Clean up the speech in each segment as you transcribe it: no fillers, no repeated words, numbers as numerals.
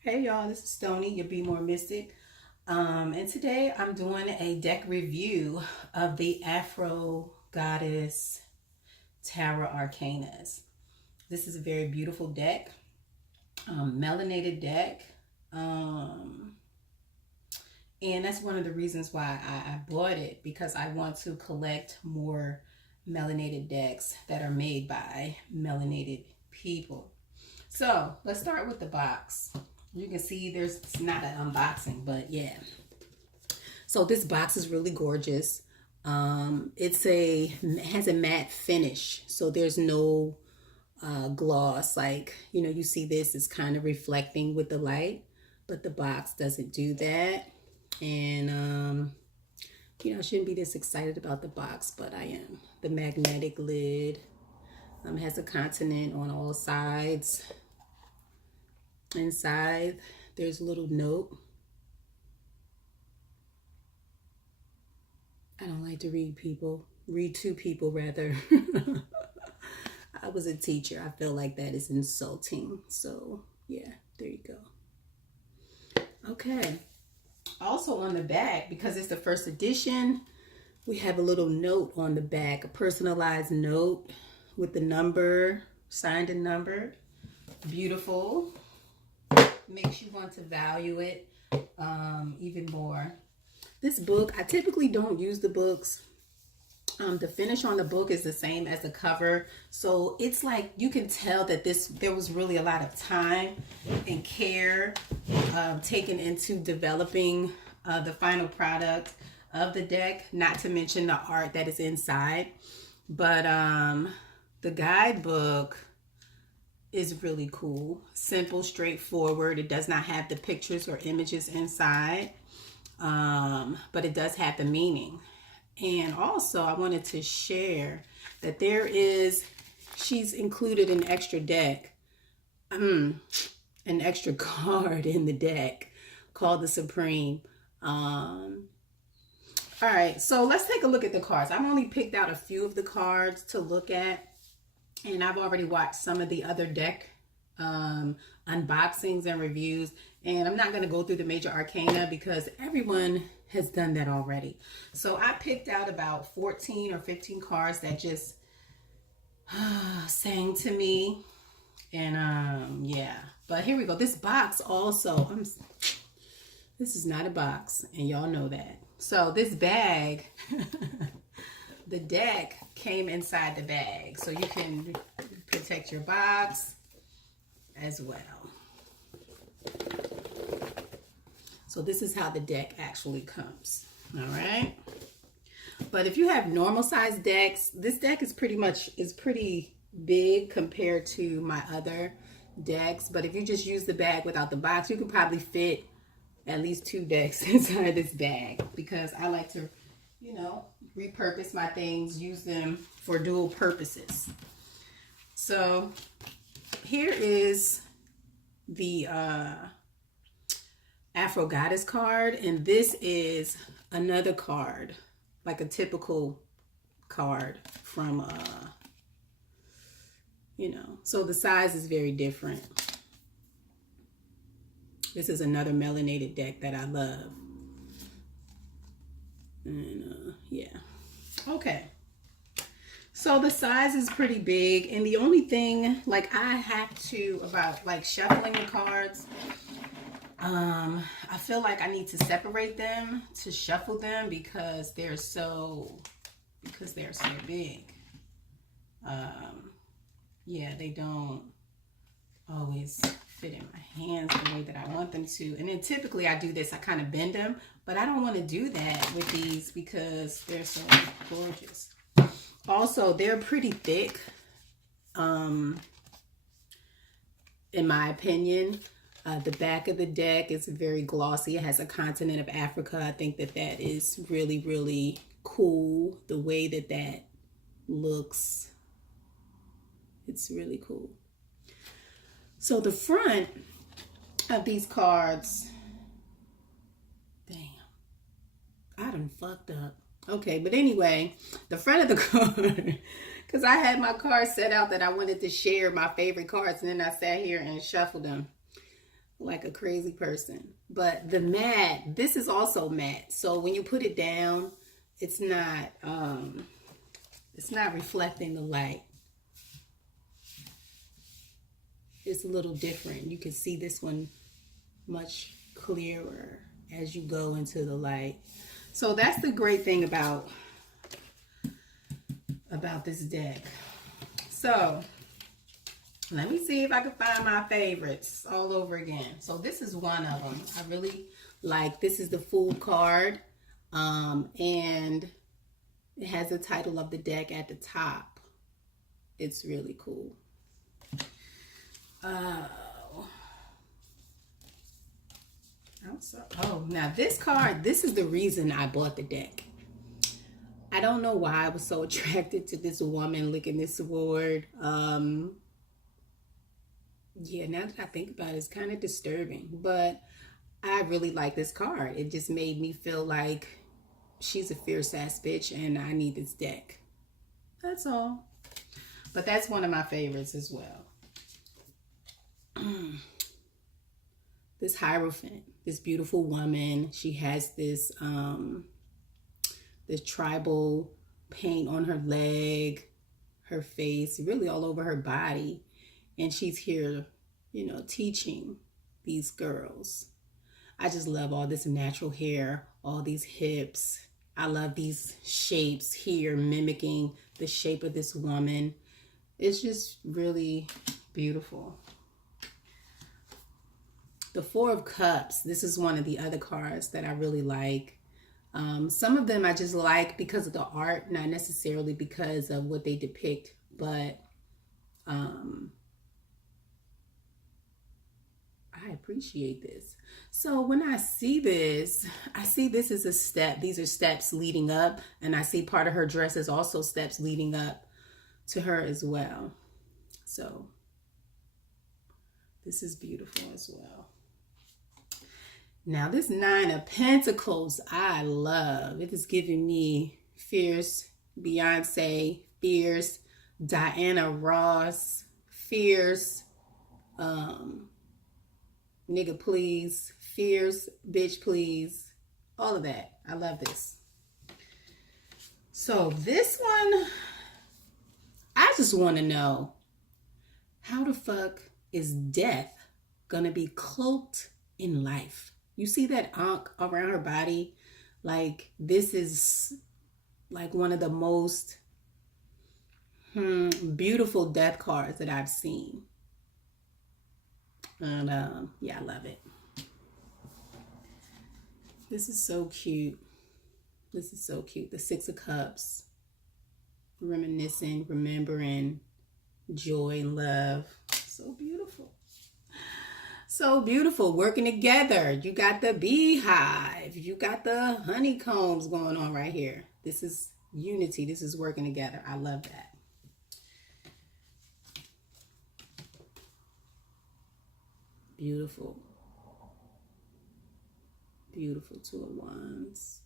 Hey y'all, this is Stony, your Be More Mystic. And today I'm doing a deck review of the Afro Goddess Tarot Arcanas. This is a very beautiful deck, melanated deck. Um, and that's one of the reasons why I bought it, because I want to collect more melanated decks that are made by melanated people. So let's start with the box. You can see it's not an unboxing, but yeah. So this box is really gorgeous. It has a matte finish, so there's no gloss. Like, you see this is kind of reflecting with the light, but the box doesn't do that. And I shouldn't be this excited about the box, but I am. The magnetic lid has a continent on all sides. Inside, there's a little note. I don't like to read to people rather. I was a teacher. I feel like that is insulting. So yeah, there you go. Okay. Also on the back, because it's the first edition, we have a little note on the back, a personalized note with the number, signed and numbered. Beautiful. Makes you want to value it even more. This book, I typically don't use the books. The finish on the book is the same as the cover, so it's like you can tell that there was really a lot of time and care taken into developing the final product of the deck, not to mention the art that is inside. But the guidebook is really cool. Simple, straightforward. It does not have the pictures or images inside, but it does have the meaning. And also I wanted to share that she's included an extra deck, an extra card in the deck called the Supreme. All right, so let's take a look at the cards. I've only picked out a few of the cards to look at, and I've already watched some of the other deck unboxings and reviews, and I'm not going to go through the major arcana because everyone has done that already. So I picked out about 14 or 15 cards that just sang to me. And yeah, but here we go. This box also, this is not a box, and y'all know that. So this bag, the deck came inside the bag, so you can protect your box as well. So this is how the deck actually comes. All right. But if you have normal size decks, this deck is pretty big compared to my other decks. But if you just use the bag without the box, you could probably fit at least 2 decks inside this bag, because I like to, repurpose my things, use them for dual purposes. So here is the Afro Goddess card, and this is another card, like a typical card from so the size is very different. This is another melanated deck that I love. And yeah. Okay. So the size is pretty big, and the only thing I have to about shuffling the cards, I feel like I need to separate them to shuffle them because they're so big. Yeah, they don't always fit in my hands the way that I want them to. And then typically I do this, I kind of bend them, but I don't want to do that with these because they're so gorgeous. Also, they're pretty thick, in my opinion. The back of the deck is very glossy. It has a continent of Africa. I think that is really, really cool. The way that looks, it's really cool. So the front of these cards, damn, I done fucked up. Okay, but anyway, the front of the card, because I had my cards set out that I wanted to share my favorite cards, and then I sat here and shuffled them. like a crazy person. But the matte, this is also matte. So when you put it down, it's not reflecting the light. It's a little different. You can see this one much clearer as you go into the light. So that's the great thing about this deck. So let me see if I can find my favorites all over again. So this is one of them. I really like. This is the Fool card. And it has the title of the deck at the top. It's really cool. Oh, now this card, this is the reason I bought the deck. I don't know why I was so attracted to this woman licking this sword. Yeah, now that I think about it, it's kind of disturbing. But I really like this card. It just made me feel like she's a fierce ass bitch and I need this deck. That's all. But that's one of my favorites as well. This Hierophant, this beautiful woman, she has this this tribal paint on her leg, her face, really all over her body. And she's here, you know, teaching these girls. I just love all this natural hair, all these hips. I love these shapes here mimicking the shape of this woman. It's just really beautiful. The Four of Cups. This is one of the other cards that I really like. Some of them I just like because of the art, not necessarily because of what they depict, but I appreciate this. So when I see this as a step. These are steps leading up, and I see part of her dress is also steps leading up to her as well. So this is beautiful as well. Now this Nine of Pentacles, I love. It is giving me fierce Beyonce, fierce Diana Ross, fierce nigga please, fierce bitch please, all of that. I love this. So this one, I just want to know, how the fuck is death gonna be cloaked in life? You see that ankh around her body? Like, this is like one of the most beautiful death cards that I've seen. And yeah, I love it. This is so cute. This is so cute. The Six of Cups. Reminiscing, remembering, joy, love. So beautiful. So beautiful. Working together. You got the beehive. You got the honeycombs going on right here. This is unity. This is working together. I love that. Beautiful. Beautiful Two of Wands.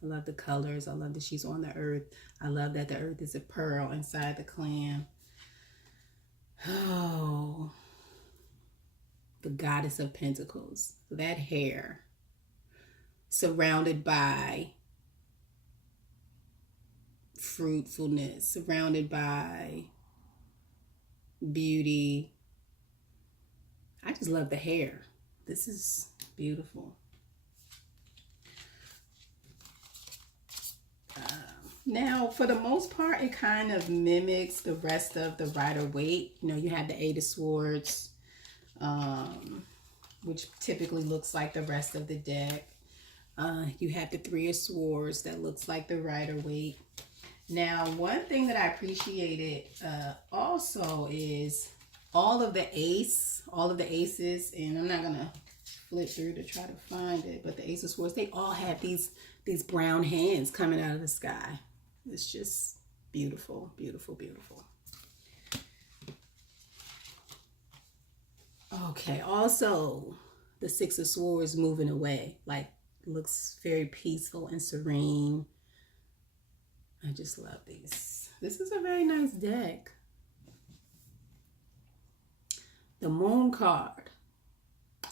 I love the colors. I love that she's on the earth. I love that the earth is a pearl inside the clam. Oh, the Goddess of Pentacles. That hair surrounded by fruitfulness, surrounded by beauty. I just love the hair. This is beautiful. Now, for the most part, it kind of mimics the rest of the Rider-Waite. You know, you have the Eight of Swords, which typically looks like the rest of the deck. You have the Three of Swords that looks like the Rider-Waite. Now, one thing that I appreciated also is all of the aces, and I'm not going to flip through to try to find it, but the Ace of Swords, they all have these brown hands coming out of the sky. It's just beautiful, beautiful, beautiful. Okay, also the Six of Swords moving away, like, looks very peaceful and serene. I just love these. This is a very nice deck. The Moon card.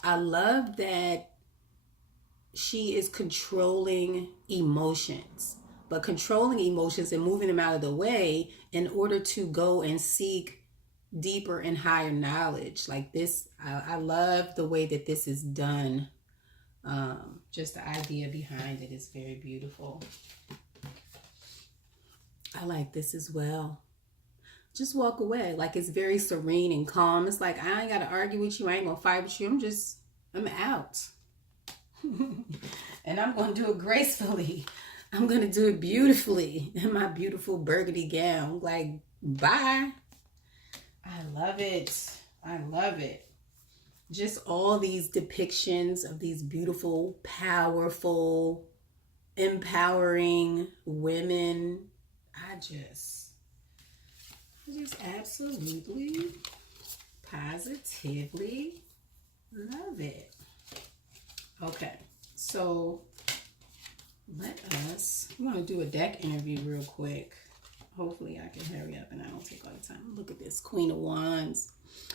I love that she is controlling emotions, but controlling emotions and moving them out of the way in order to go and seek deeper and higher knowledge. Like this, I love the way that this is done. Just the idea behind it is very beautiful. I like this as well. Just walk away. Like, it's very serene and calm. It's like, I ain't got to argue with you. I ain't going to fight with you. I'm out. And I'm going to do it gracefully. I'm going to do it beautifully in my beautiful burgundy gown. Like, bye. I love it. I love it. Just all these depictions of these beautiful, powerful, empowering women. I just absolutely, positively love it. Okay, so we want to do a deck interview real quick. Hopefully I can hurry up and I don't take all the time. Look at this, Queen of Wands.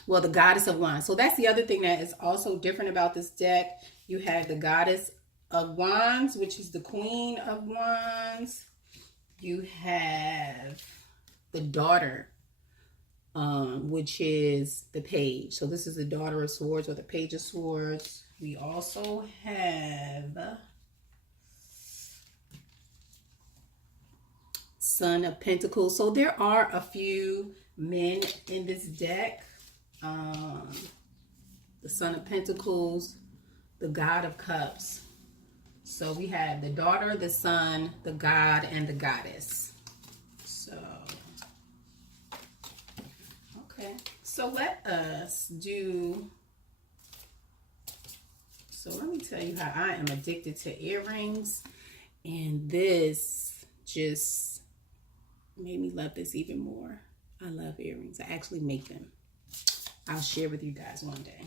Well, the Goddess of Wands. So that's the other thing that is also different about this deck. You have the Goddess of Wands, which is the Queen of Wands. You have the Daughter, which is the Page. So this is the Daughter of Swords or the Page of Swords. We also have Son of Pentacles. So there are a few men in this deck. The Son of Pentacles, the God of Cups. So we have the Daughter, the Son, the God, and the Goddess. So, okay. So let us do... So let me tell you how I am addicted to earrings. And this just made me love this even more. I love earrings. I actually make them. I'll share with you guys one day.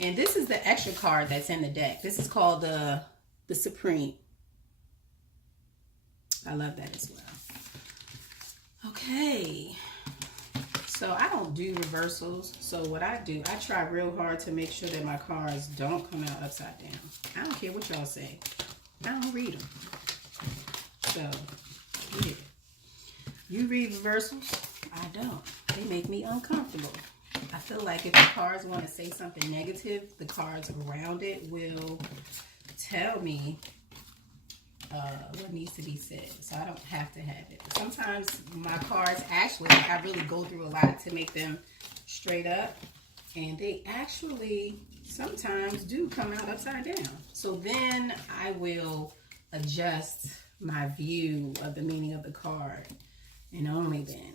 And this is the extra card that's in the deck. This is called the Supreme. I love that as well. Okay. So I don't do reversals. So what I do, I try real hard to make sure that my cards don't come out upside down. I don't care what y'all say. I don't read them. So, yeah. You read reversals? I don't. They make me uncomfortable. I feel like if the cards want to say something negative, the cards around it will tell me what needs to be said. So I don't have to have it. Sometimes my cards actually, I really go through a lot to make them straight up. And they actually sometimes do come out upside down. So then I will adjust my view of the meaning of the card. And only then.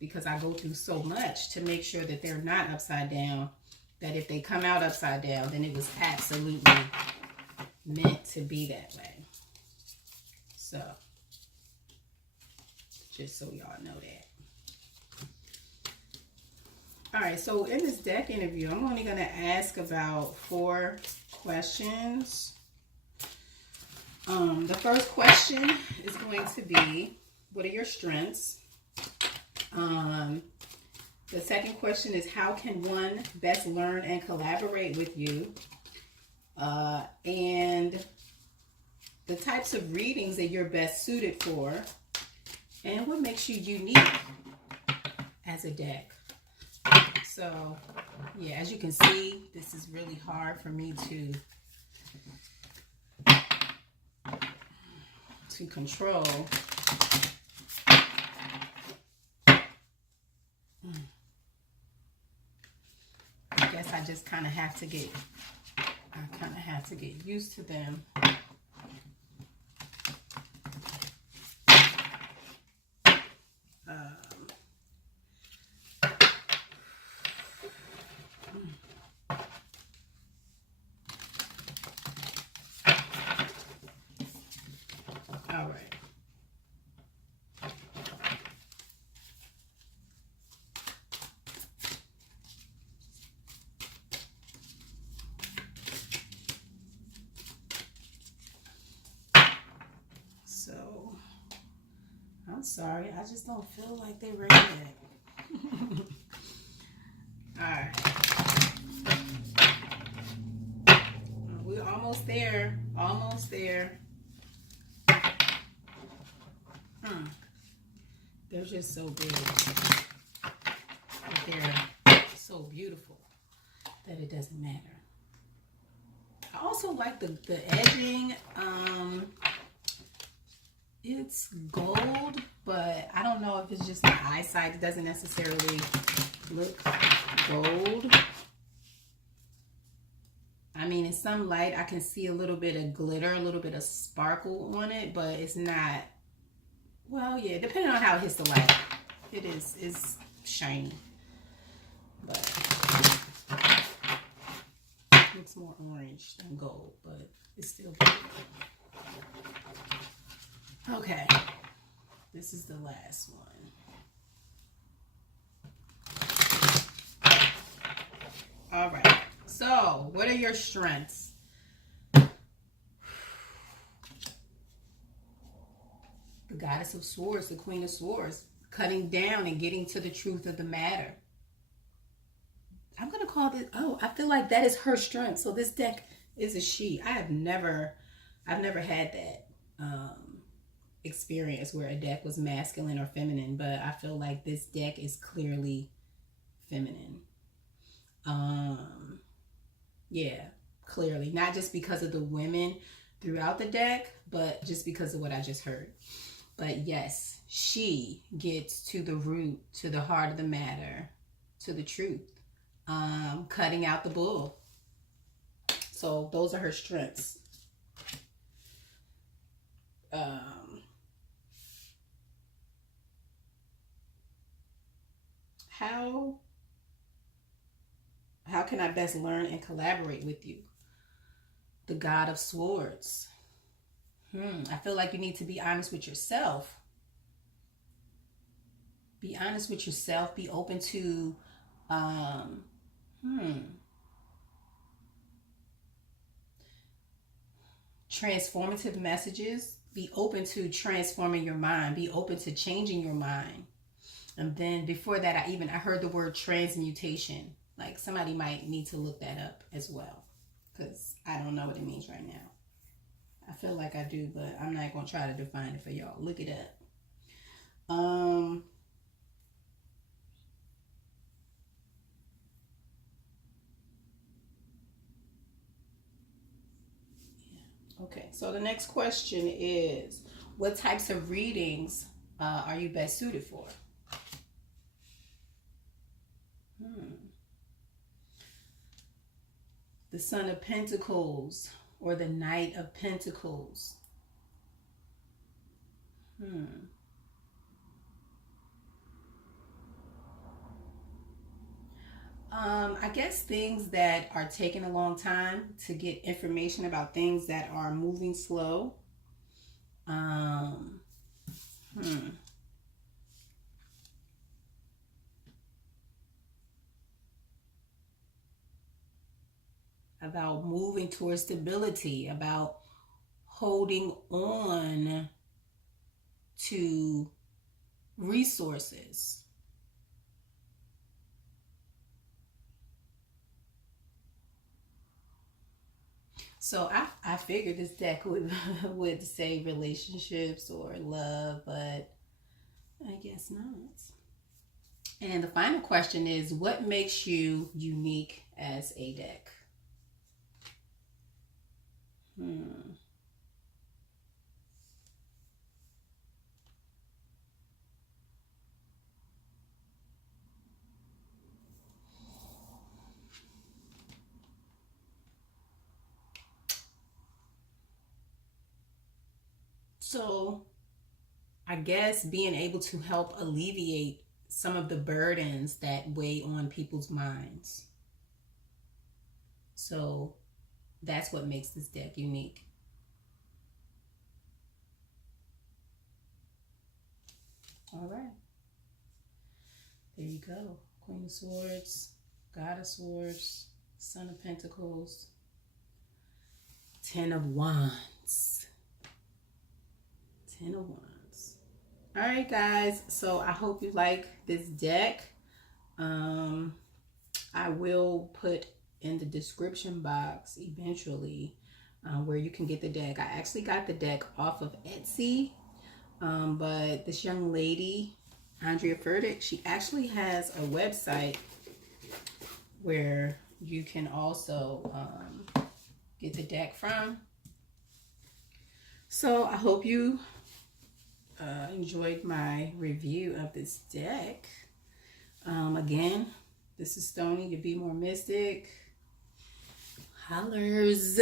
Because I go through so much to make sure that they're not upside down, that if they come out upside down, then it was absolutely meant to be that way. So, just so y'all know that. All right, so in this deck interview, I'm only going to ask about 4 questions. The first question is going to be, what are your strengths? The second question is, how can one best learn and collaborate with you? And the types of readings that you're best suited for, and what makes you unique as a deck. So, yeah, as you can see, this is really hard for me to control. I guess I just kind of have to get used to them. All right. So, I'm sorry, I just don't feel like they're ready yet. All right. almost there. Almost there. They're just so big. They're so beautiful that it doesn't matter. I also like the edging. It's gold, but I don't know if it's just my eyesight. It doesn't necessarily look gold. I mean, in some light, I can see a little bit of glitter, a little bit of sparkle on it, but it's not, well, yeah, depending on how it hits the light, it's shiny. But it looks more orange than gold, but it's still beautiful. Okay, this is the last one. All right, so what are your strengths? The Goddess of Swords, the Queen of Swords, cutting down and getting to the truth of the matter. I'm going to call this, oh, I feel like that is her strength. So this deck is a she. I've never had that experience where a deck was masculine or feminine, but I feel like this deck is clearly feminine. Yeah, clearly. Not just because of the women throughout the deck, but just because of what I just heard. But yes, she gets to the root, to the heart of the matter, to the truth. Cutting out the bull. So those are her strengths. How can I best learn and collaborate with you? The God of Swords. I feel like you need to be honest with yourself. Be honest with yourself. Be open to transformative messages. Be open to transforming your mind. Be open to changing your mind. And then before that, I heard the word transmutation. Like somebody might need to look that up as well, because I don't know what it means right now. I feel like I do, but I'm not going to try to define it for y'all. Look it up. Okay, so the next question is, what types of readings are you best suited for? The Son of Pentacles or the Knight of Pentacles? I guess things that are taking a long time to get information about, things that are moving slow. About moving towards stability, about holding on to resources. So I figured this deck would say relationships or love, but I guess not. And the final question is, what makes you unique as a deck? So I guess being able to help alleviate some of the burdens that weigh on people's minds. So that's what makes this deck unique. All right. There you go. Queen of Swords, God of Swords, Son of Pentacles, Ten of Wands. Ten of Wands. All right, guys. So I hope you like this deck. I will put in the description box eventually where you can get the deck. I actually got the deck off of Etsy, but this young lady, Andrea Furtick, she actually has a website where you can also get the deck from. So I hope you enjoyed my review of this deck. Again, this is Stony, your Be More Mystic. Hollers.